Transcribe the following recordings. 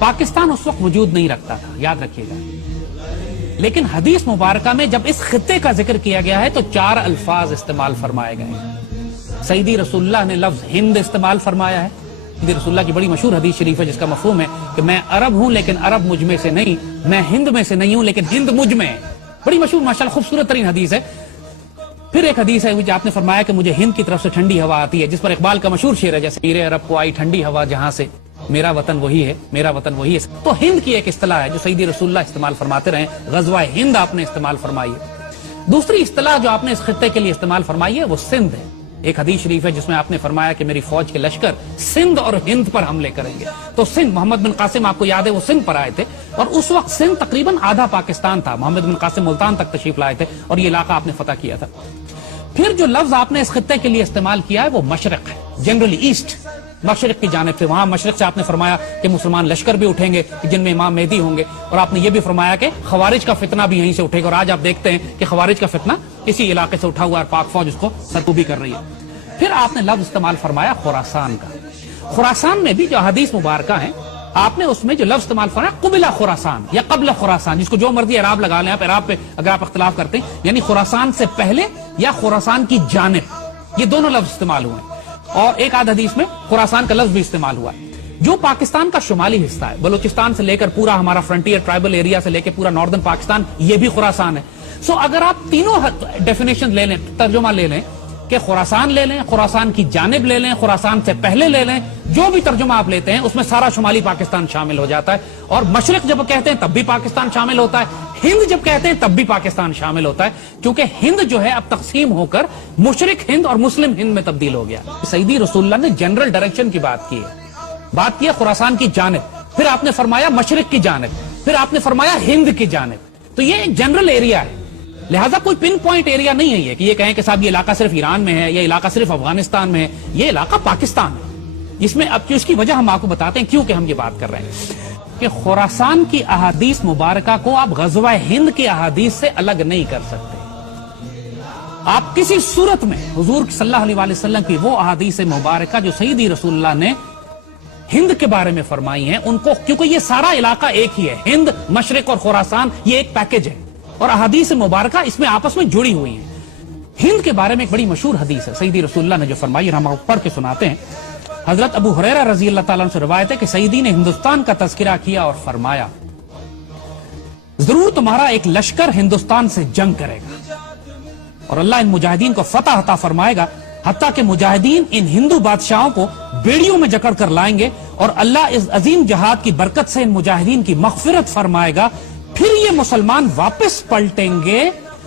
पाकिस्तान उस वक्त वजूद नहीं रखता था, याद रखिएगा, लेकिन हदीस मुबारका में जब इस खित्ते का जिक्र किया गया है तो 4 अल्फाज इस्तेमाल फरमाए गए हैं। सईदी रसूलुल्लाह ने लफ्ज हिंद इस्तेमाल फरमाया है। सईदी रसूलुल्लाह की बड़ी मशहूर हदीस शरीफ है जिसका मफहूम है कि मैं अरब हूं लेकिन अरब मुझ में से नहीं, मैं हिंद में से नहीं हूं लेकिन हिंद मुझ में है। बड़ी मशहूर माशाअल्लाह खूबसूरत तरीन हदीस है। फिर एक हदीस है आपने फरमाया कि मुझे हिंद की तरफ से ठंडी हवा आती है, जिस पर इकबाल का मशहूर शेर है, जैसे मीरे अरब को आई ठंडी हवा जहां से, मेरा वतन वही है, मेरा वतन वही है। तो हिंद की एक इस्तिलाह है जो सईदी रसूलुल्लाह इस्तेमाल फरमाते रहे, गज़वा हिंद आपने इस्तेमाल फरमाई है। दूसरी इस्तिलाह जो आपने इस खित्ते के लिए इस्तेमाल फरमाई है वो सिंध है। एक हदीस शरीफ है जिसमें आपने फरमाया कि मेरी फौज के लश्कर सिंध और हिंद पर हमले करेंगे। तो सिंध, मोहम्मद बिन कासिम आपको याद है वो सिंध पर आए थे और उस वक्त सिंध तकरीबन आधा पाकिस्तान था। मोहम्मद बिन कासिम मुल्तान तक तशरीफ लाए थे और ये इलाका आपने फतह किया था। फिर जो लफ्ज आपने इस खित्ते के लिए इस्तेमाल किया है वो मशरक है, जनरली ईस्ट, मशरक की जानिब से। वहां मशरक से आपने फरमाया कि मुसलमान लश्कर भी उठेंगे जिनमें इमाम मेहदी होंगे, और आपने ये भी फरमाया कि खवारिज का फितना भी यहीं से उठेगा। और आज आप देखते हैं कि खवारिज का फितना इसी इलाके से उठा हुआ है, पाक फौज उसको सरकूबी कर रही है। फिर आपने लफ्ज इस्तेमाल फरमाया खुरासान का। खुरासान में भी जो हदीस मुबारका है आपने उसमें जो लफ्ज इस्तेमाल फरमाया कुबिला खुरासान या कबला खुरासान, जिसको जो मर्जी इराब लगा लें आप, इराब पे अगर आप इख्तिलाफ करते हैं, यानी खुरासान से पहले या खुरासान की जानिब, ये दोनों लफ्ज इस्तेमाल हुए। और एक आध हदीस में खुरासान का लफ्ज भी इस्तेमाल हुआ है। जो पाकिस्तान का शुमाली हिस्सा है, बलूचिस्तान से लेकर पूरा हमारा फ्रंटियर ट्राइबल एरिया से लेकर पूरा नॉर्दर्न पाकिस्तान, ये भी खुरासान है। सो अगर आप तीनों डेफिनेशन ले लें, तर्जुमा ले लें कि खुरासान ले लें, खुरासान की जानिब ले लें, खुरासान से पहले ले लें, जो भी तर्जुमा आप लेते हैं उसमें सारा शुमाली पाकिस्तान शामिल हो जाता है। और मशरिक जब कहते हैं तब भी पाकिस्तान शामिल होता है, हिंद जब कहते हैं तब भी पाकिस्तान शामिल होता है, क्योंकि हिंद जो है अब तकसीम होकर मुशरिक हिंद और मुस्लिम हिंद में तब्दील हो गया। सईदी रसूलुल्लाह ने जनरल डायरेक्शन की बात की है, खुरासान की जानिब, फिर आपने फरमाया मशरिक की जानिब, फिर आपने फरमाया हिंद की जानिब। तो ये एक जनरल एरिया है, लिहाजा कोई पिन पॉइंट एरिया नहीं है ये कि ये कहें कि साहब ये इलाका सिर्फ ईरान में है, ये इलाका सिर्फ अफगानिस्तान में है, ये इलाका पाकिस्तान है। इसमें अब इसकी वजह हम आपको बताते हैं क्यों कि हम ये बात कर रहे हैं कि खुरासान की अहादीस मुबारका को आप गज़वा हिंद की अहादीस से अलग नहीं कर सकते। आप किसी सूरत में हुजूर सल्लल्लाहु अलैहि वसल्लम की वो अहादीस मुबारका जो सईदी रसूलुल्लाह ने हिंद के बारे में फरमाई है उनको, क्योंकि ये सारा इलाका एक ही है, हिंद, मशरिक और खुरासान, ये एक पैकेज है और अहादीस मुबारका इसमें आपस में जुड़ी हुई है। हिंद के बारे में एक बड़ी मशहूर हदीस है सईदी रसूलुल्लाह ने जो फरमाई, हम आपको पढ़ के सुनाते हैं। हजरत अबू हुरैरा रजी अल्लाह ताला से रिवायत है कि सईदी ने हिंदुस्तान का तज़किरा किया और फरमाया, जरूर तुम्हारा एक लश्कर हिंदुस्तान से जंग करेगा और अल्लाह इन मुजाहिदीन को फतह अता फरमाएगा, हत्ता कि मुजाहिदीन इन हिंदू बादशाहों को बेड़ियों में जकड़ कर लाएंगे और अल्लाह इस अजीम जहाद की बरकत से इन मुजाहिदीन की मग़फ़िरत फरमाएगा। फिर ये मुसलमान वापस पलटेंगे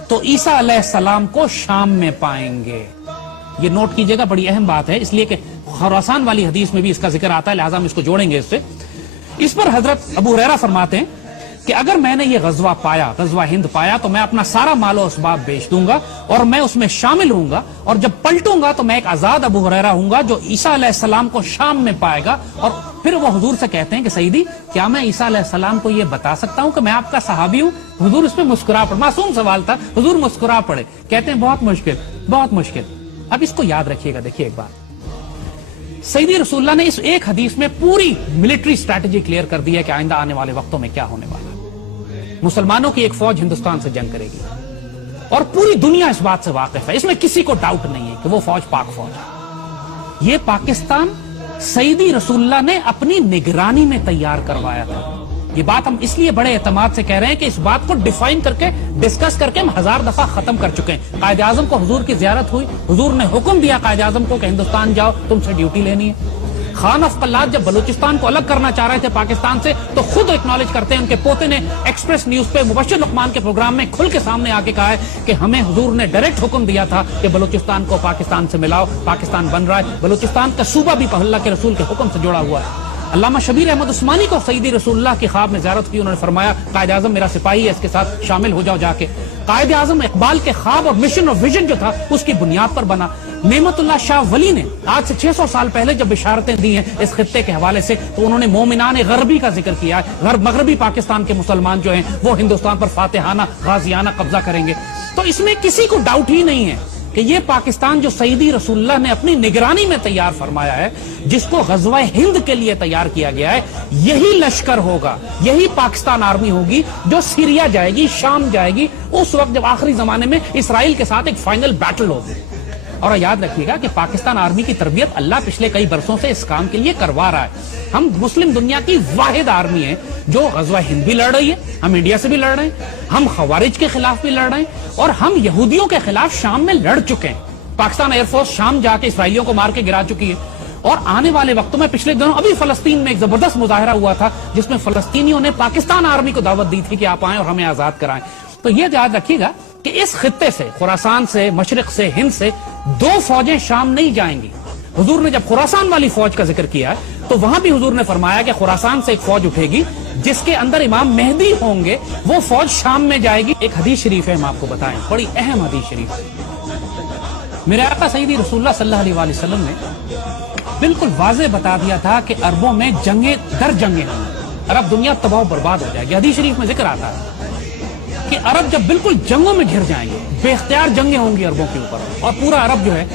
तो ईसा अलैहिस्सलाम को शाम में पाएंगे। ये नोट कीजिएगा, बड़ी अहम बात है, इसलिए कि खुरासान वाली हदीस में भी इसका जिक्र आता है, लिहाजा हम इसको जोड़ेंगे इससे। इस पर हजरत अबू हुरैरा फरमाते हैं कि अगर मैंने ये गज़वा पाया, गज़वा हिंद पाया, तो मैं अपना सारा मालो असबाब बेच दूंगा और मैं उसमें शामिल हूंगा, और जब पलटूंगा तो मैं एक आजाद अबू हुरैरा हूंगा जो ईसा अलैहिस्सलाम को शाम में पाएगा। और फिर वो हुजूर से कहते हैं कि सईदी, क्या मैं ईसा अलैहिस्सलाम को ये बता सकता हूं कि मैं आपका सहाबी हूं? हुजूर इसमें मुस्कुरा पड़े, मासूम सवाल था, हुजूर मुस्कुरा पड़े, कहते हैं बहुत मुश्किल, बहुत मुश्किल। अब इसको याद रखिएगा, देखिए एक बात, सईदी रसूलुल्लाह ने इस एक हदीस में पूरी मिलिट्री स्ट्रैटेजी क्लियर कर दी है कि आइंदा आने वाले वक्तों में क्या होने वाला है। मुसलमानों की एक फौज हिंदुस्तान से जंग करेगी और पूरी दुनिया इस बात से वाकिफ है, इसमें किसी को डाउट नहीं है कि वो फौज पाक फौज है। ये पाकिस्तान सईदी रसूलुल्लाह ने अपनी निगरानी में तैयार करवाया था। ये बात हम इसलिए बड़े एतमाद से कह रहे हैं कि इस बात को डिफाइन करके, डिस्कस करके हम 1000 दफा खत्म कर चुके हैं। कायदे आजम को हुजूर की जियारत हुई, हुजूर ने हुक्म दिया कायदे आजम को कि हिंदुस्तान जाओ, तुमसे ड्यूटी लेनी है। खान अफ कल्लाद जब बलूचिस्तान को अलग करना चाह रहे थे पाकिस्तान से, तो खुद एक्नॉलेज करते हैं, उनके पोते ने एक्सप्रेस न्यूज पे मुबश्शिर लुकमान के प्रोग्राम में खुल के सामने आके कहा है कि हमें हुजूर ने डायरेक्ट हुक्म दिया था कि बलूचिस्तान को पाकिस्तान से मिलाओ, पाकिस्तान बन रहा है। बलूचिस्तान का सूबा भी अल्लाह के रसूल के हुक्म से जुड़ा हुआ है। अल्लामा शबीर अहमद उस्मानी को सईदी रसूलुल्लाह की ख्वाब में ज़ियारत की, उन्होंने फरमाया कायदे आज़म मेरा सिपाही है, इसके साथ शामिल हो जाओ जाके। कायदे आज़म इकबाल के ख्वाब और मिशन और विजन जो था उसकी बुनियाद पर बना। नेमतुल्लाह शाह वली ने आज से 600 साल पहले जब इशारतें दी हैं इस खित्ते के हवाले से, तो उन्होंने मोमिनान गरबी का जिक्र किया है। मगरबी पाकिस्तान के मुसलमान जो हैं वो हिंदुस्तान पर फातिहाना गाजियाना कब्जा करेंगे। तो इसमें किसी को डाउट ही नहीं है کہ یہ پاکستان جو سیدی رسول اللہ نے اپنی نگرانی میں تیار فرمایا ہے، جس کو غزوہ ہند کے لیے تیار کیا گیا ہے، یہی لشکر ہوگا، یہی پاکستان آرمی ہوگی جو سیریا جائے گی، شام جائے گی، اس وقت جب آخری زمانے میں اسرائیل کے ساتھ ایک فائنل بیٹل ہوگی۔ اور یاد رکھیے گا کہ پاکستان آرمی کی تربیت اللہ پچھلے کئی برسوں سے اس کام کے لیے کروا رہا ہے۔ ہم مسلم دنیا کی واحد آرمی ہے جو غزوہ ہند بھی لڑ رہی ہے، ہم انڈیا سے بھی لڑ رہے ہیں، ہم خوارج کے خلاف بھی لڑ رہے ہیں، اور ہم یہودیوں کے خلاف شام میں لڑ چکے ہیں۔ پاکستان ایئر فورس شام جا کے اسرائیلیوں کو مار کے گرا چکی ہے، اور آنے والے وقتوں میں پچھلے دنوں ابھی فلسطین میں ایک زبردست مظاہرہ ہوا تھا جس میں فلسطینیوں نے پاکستان آرمی کو دعوت دی تھی کہ آپ آئیں اور ہمیں آزاد کرائیں۔ تو یہ یاد رکھیے گا کہ اس خطے سے، خراسان سے، مشرق سے، ہند سے 2 فوجیں شام نہیں جائیں گی۔ حضور نے جب خراسان والی فوج کا ذکر کیا ہے تو وہاں بھی حضور نے فرمایا کہ خراسان سے ایک فوج اٹھے گی جس کے اندر امام مہدی ہوں گے، وہ فوج شام میں جائے گی۔ ایک حدیث شریف ہے، ہم آپ کو بتائیں، بڑی اہم حدیث شریف ہے۔ میرے آقا سیدی رسول اللہ صلی اللہ علیہ وسلم نے بالکل واضح بتا دیا تھا کہ عربوں میں جنگیں در جنگیں ہوں، عرب دنیا تباہ و برباد ہو جائے گی۔ حدیث شریف میں ذکر آتا ہے کہ عرب جب بالکل جنگوں میں گھر جائیں گے، بے اختیار جنگیں ہوں گی عربوں کے اوپر، اور پورا عرب جو ہے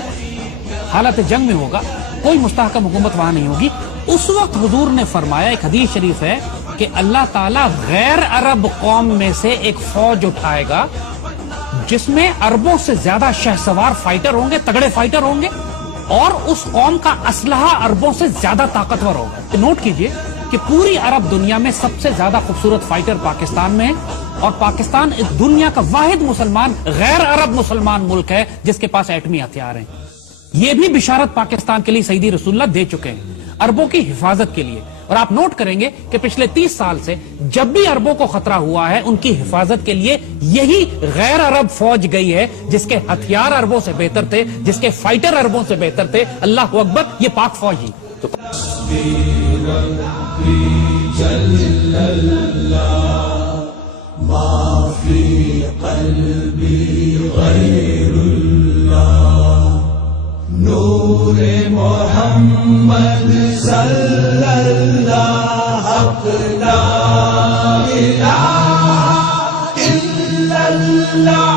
حالت جنگ میں ہوگا، کوئی مستحکم حکومت وہاں نہیں ہوگی۔ اس وقت حضور نے فرمایا، ایک حدیث شریف ہے کہ اللہ تعالیٰ غیر عرب قوم میں سے ایک فوج اٹھائے گا جس میں عربوں سے زیادہ شہسوار فائٹر ہوں گے، تگڑے فائٹر ہوں گے، اور اس قوم کا اسلحہ عربوں سے زیادہ طاقتور ہوگا۔ نوٹ کیجئے کہ پوری عرب دنیا میں سب سے زیادہ خوبصورت فائٹر پاکستان میں ہے، اور پاکستان دنیا کا واحد مسلمان غیر عرب مسلمان ملک ہے جس کے پاس ایٹمی ہتھیار ہیں۔ یہ بھی بشارت پاکستان کے لیے سیدی رسول اللہ دے چکے ہیں عربوں کی حفاظت کے لیے۔ اور آپ نوٹ کریں گے کہ پچھلے 30 سال سے جب بھی عربوں کو خطرہ ہوا ہے، ان کی حفاظت کے لیے یہی غیر عرب فوج گئی ہے جس کے ہتھیار عربوں سے بہتر تھے، جس کے فائٹر عربوں سے بہتر تھے۔ اللہ اکبر، یہ پاک فوج ہی تو نور محمد صلی اللہ لا الہ الا اللہ